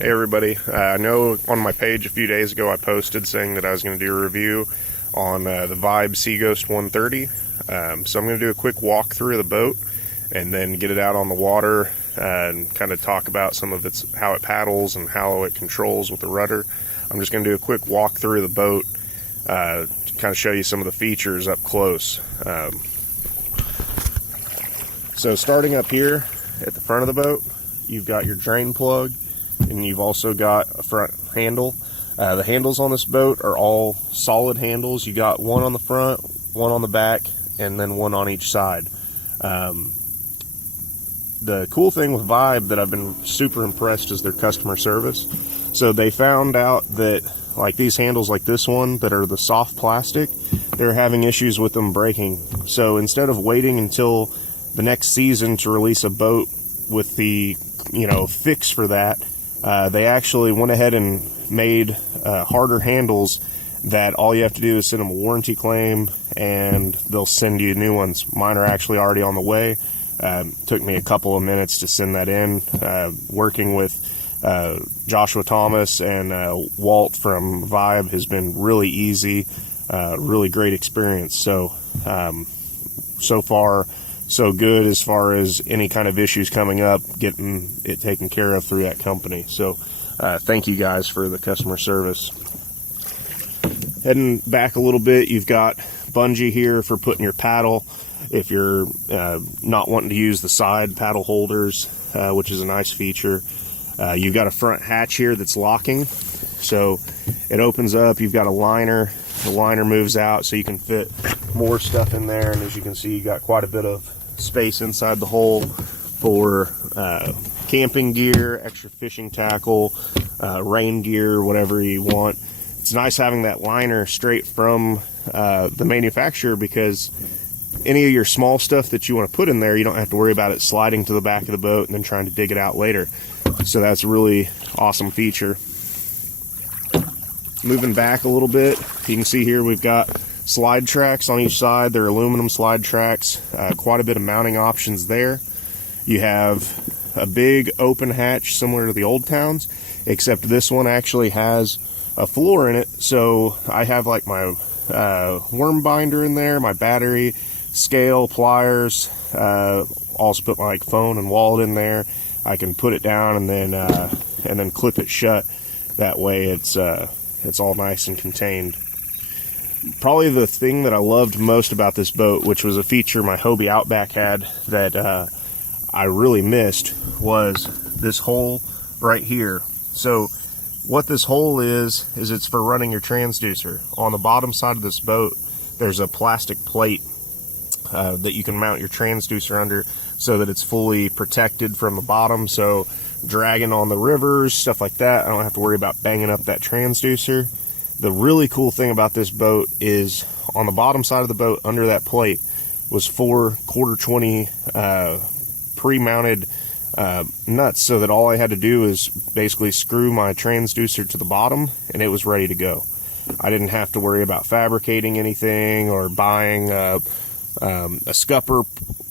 Hey everybody, I know on my page a few days ago I posted saying that I was going to do a review on the Vibe Seaghost 130. So I'm going to do a quick walkthrough of the boat and then get it out on the water and kind of talk about some of how it paddles and how it controls with the rudder. I'm just going to do a quick walkthrough of the boat, kind of show you some of the features up close. So starting up here at the front of the boat, you've got your drain plug, and you've also got a front handle. The handles on this boat are all solid handles. You got one on the front, one on the back, and then one on each side. The cool thing with Vibe that I've been super impressed is their customer service. So they found out that like these handles like this one that are the soft plastic, they're having issues with them breaking. So instead of waiting until the next season to release a boat with the fix for that, they actually went ahead and made harder handles that all you have to do is send them a warranty claim and they'll send you new ones. Mine are actually already on the way. Took me a couple of minutes to send that in. Working with Joshua Thomas and Walt from Vibe has been really easy, really great experience. So far so good as far as any kind of issues coming up, getting it taken care of through that company. So thank you guys for the customer service. Heading back a little bit, you've got bungee here for putting your paddle if you're not wanting to use the side paddle holders, which is a nice feature. You've got a front hatch here that's locking, so it opens up. You've got a liner. The liner moves out so you can fit more stuff in there, and as you can see, you got quite a bit of space inside the hole for camping gear, extra fishing tackle, rain gear, whatever you want. It's nice having that liner straight from the manufacturer, because any of your small stuff that you want to put in there, you don't have to worry about it sliding to the back of the boat and then trying to dig it out later. So that's a really awesome feature. Moving back a little bit, you can see here we've got slide tracks on each side. They're aluminum slide tracks. Quite a bit of mounting options there. You have a big open hatch similar to the Old Towns, except this one actually has a floor in it. So I have like my worm binder in there, my battery, scale, pliers, also put my phone and wallet in there. I can put it down and then clip it shut. That way it's all nice and contained. Probably the thing that I loved most about this boat, which was a feature my Hobie Outback had that I really missed, was this hole right here. So what this hole is it's for running your transducer. On the bottom side of this boat, there's a plastic plate that you can mount your transducer under so that it's fully protected from the bottom. So dragging on the rivers, stuff like that, I don't have to worry about banging up that transducer. The really cool thing about this boat is on the bottom side of the boat under that plate was 4 1/4-20 pre-mounted nuts, so that all I had to do is basically screw my transducer to the bottom and it was ready to go. I didn't have to worry about fabricating anything or buying a scupper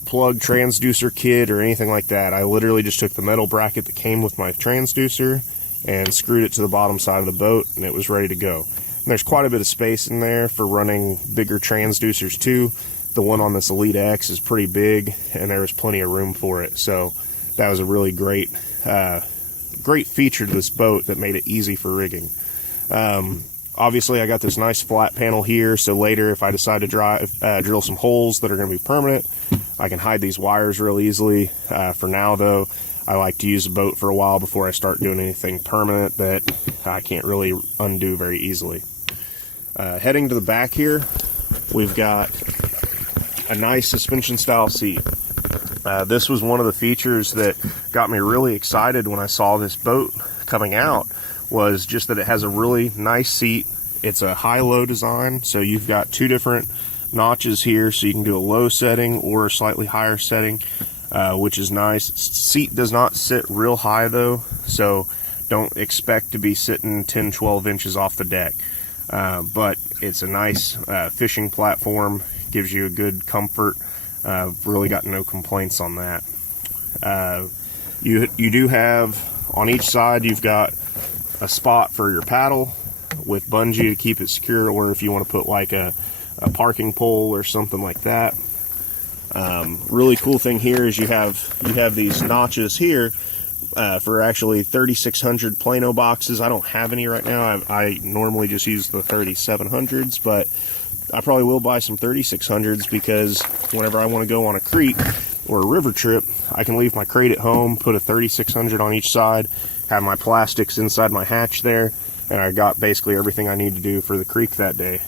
plug transducer kit or anything like that. I literally just took the metal bracket that came with my transducer and screwed it to the bottom side of the boat, and it was ready to go. And there's quite a bit of space in there for running bigger transducers too. The one on this Elite X is pretty big, and there was plenty of room for it. So that was a really great feature to this boat that made it easy for rigging. Obviously, I got this nice flat panel here, so later if I decide to drill some holes that are going to be permanent, I can hide these wires real easily. For now, though, I like to use a boat for a while before I start doing anything permanent that I can't really undo very easily. Heading to the back here, we've got a nice suspension style seat. This was one of the features that got me really excited when I saw this boat coming out, was just that it has a really nice seat. It's a high-low design, so you've got 2 different notches here, so you can do a low setting or a slightly higher setting, which is nice. Seat does not sit real high though, so don't expect to be sitting 10-12 inches off the deck, but it's a nice fishing platform, gives you a good comfort. Really got no complaints on that. You do have on each side you've got a spot for your paddle with bungee to keep it secure, or if you want to put like a parking pole or something like that. Really cool thing here is you have these notches here for actually 3600 Plano boxes. I don't have any right now. I normally just use the 3700s, but I probably will buy some 3600s because whenever I want to go on a creek or a river trip, I can leave my crate at home, put a 3600 on each side, have my plastics inside my hatch there, and I got basically everything I need to do for the creek that day,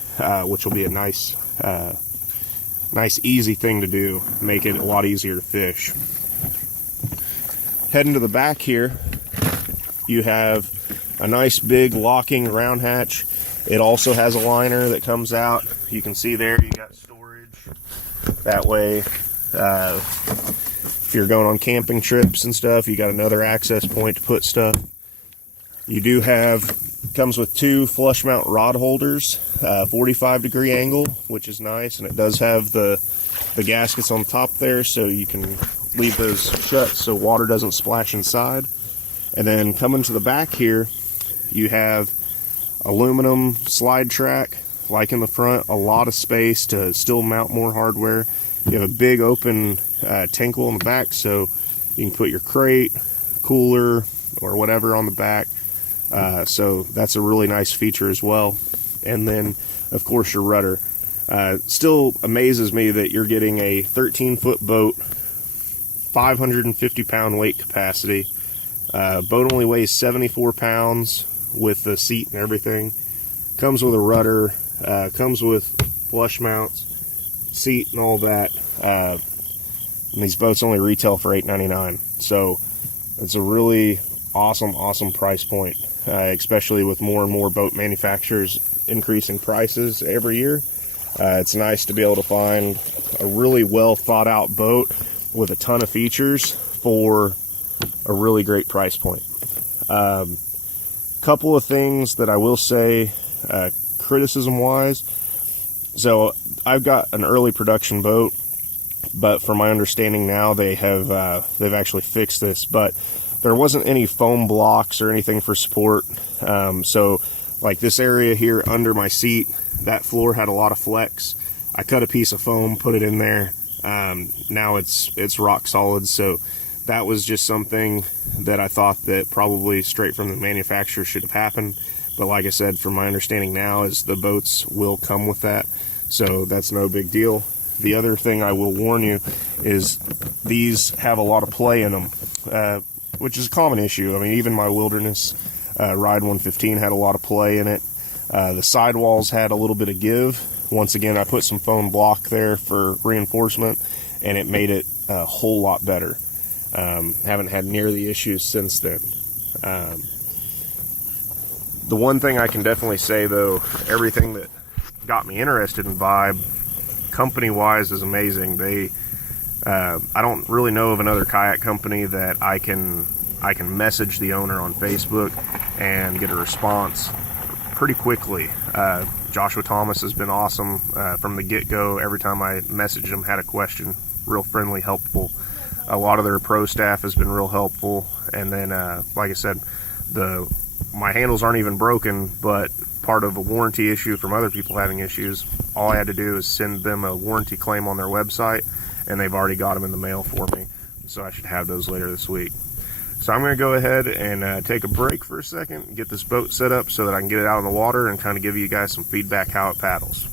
which will be a nice easy thing to do, make it a lot easier to fish. Heading to the back here, you have a nice big locking round hatch. It also has a liner that comes out. You can see there you got storage. That way, if you're going on camping trips and stuff, you got another access point to put stuff. You do have, comes with two flush mount rod holders, 45-degree angle, which is nice, and it does have the gaskets on top there, so you can leave those shut so water doesn't splash inside. And then coming to the back here, you have aluminum slide track, like in the front, a lot of space to still mount more hardware. You have a big open tank hole in the back, so you can put your crate, cooler, or whatever on the back. So that's a really nice feature as well. And then, of course, your rudder. Still amazes me that you're getting a 13-foot boat, 550-pound weight capacity. Boat only weighs 74 pounds with the seat and everything. Comes with a rudder, comes with flush mounts, seat and all that. And these boats only retail for $8.99. So it's a really awesome price point, especially with more and more boat manufacturers increasing prices every year. It's nice to be able to find a really well thought out boat with a ton of features for a really great price point. Couple of things that I will say criticism wise. So I've got an early production boat, but from my understanding now they've actually fixed this, but there wasn't any foam blocks or anything for support. So like this area here under my seat, that floor had a lot of flex. I cut a piece of foam, put it in there. Now it's rock solid. So that was just something that I thought that probably straight from the manufacturer should have happened. But like I said, from my understanding now is the boats will come with that. So that's no big deal. The other thing I will warn you is these have a lot of play in them, which is a common issue. I mean, even my Wilderness Ride 115 had a lot of play in it. The sidewalls had a little bit of give. Once again, I put some foam block there for reinforcement, and it made it a whole lot better. Haven't had near the issues since then. The one thing I can definitely say, though, everything that got me interested in Vibe, company-wise, is amazing. I don't really know of another kayak company that I can message the owner on Facebook and get a response pretty quickly. Joshua Thomas has been awesome from the get-go. Every time I messaged him, had a question, real friendly, helpful. A lot of their pro staff has been real helpful. And then, like I said, my handles aren't even broken, but part of a warranty issue from other people having issues, all I had to do is send them a warranty claim on their website, and they've already got them in the mail for me. So I should have those later this week. So I'm going to go ahead and take a break for a second, get this boat set up so that I can get it out in the water and kind of give you guys some feedback how it paddles.